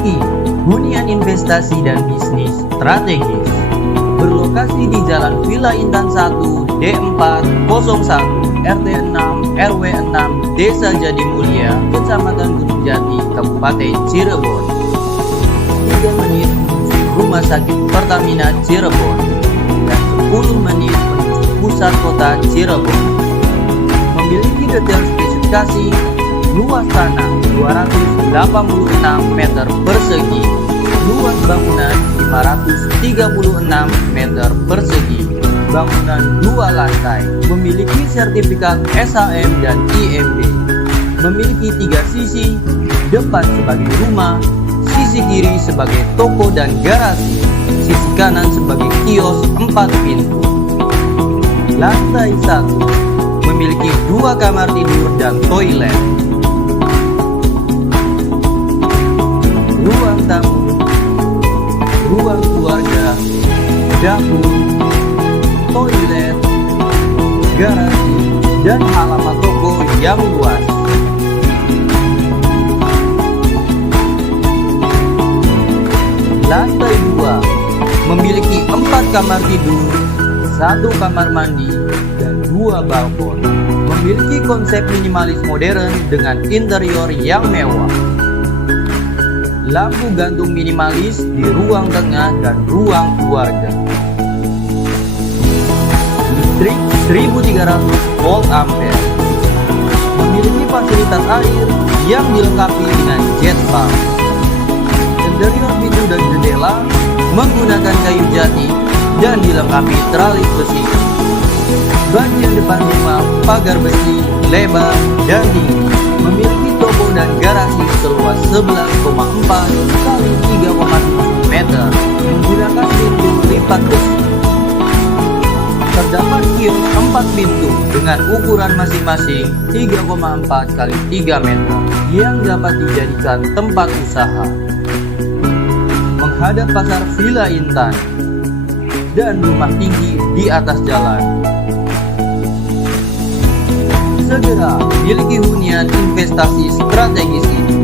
memiliki hunian investasi dan bisnis strategis. Berlokasi di Jalan Villa Intan 1 D401 RT 6 RW 6 Desa Jatimulia, Kecamatan Gunung Jati, Kabupaten Cirebon. 3 menit menuju Rumah Sakit Pertamina Cirebon dan 10 menit menuju pusat kota Cirebon. Memiliki detail spesifikasi luas tanah 286 meter persegi, luas bangunan 536 meter persegi, bangunan 2 lantai, memiliki sertifikat SHM dan IMB, memiliki 3 sisi, depan sebagai rumah, sisi kiri sebagai toko dan garasi, sisi kanan sebagai kios 4 pintu. Lantai 1 memiliki 2 kamar tidur dan toilet. Ruang tamu, ruang keluarga, dapur, toilet, garasi, dan halaman toko yang luas. Lantai 2 memiliki 4 kamar tidur, 1 kamar mandi, dan 2 balkon. Memiliki konsep minimalis modern dengan interior yang mewah. Lampu gantung minimalis di ruang tengah dan ruang keluarga. Listrik 1300 volt ampere. Memiliki fasilitas air yang dilengkapi dengan jet pump. Interior pintu dan jendela menggunakan kayu jati dan dilengkapi teralis besi. Bagian depan rumah pagar besi lebar dan tinggi. Memiliki toko dan garasi seluas 11,4 kali 3,7 meter menggunakan pintu lipat besi. Terdapat kios 4 pintu dengan ukuran masing-masing 3,4 kali 3 meter yang dapat dijadikan tempat usaha. Menghadap pasar Villa Intan dan rumah tinggi di atas jalan. Segera miliki hunian investasi strategis ini.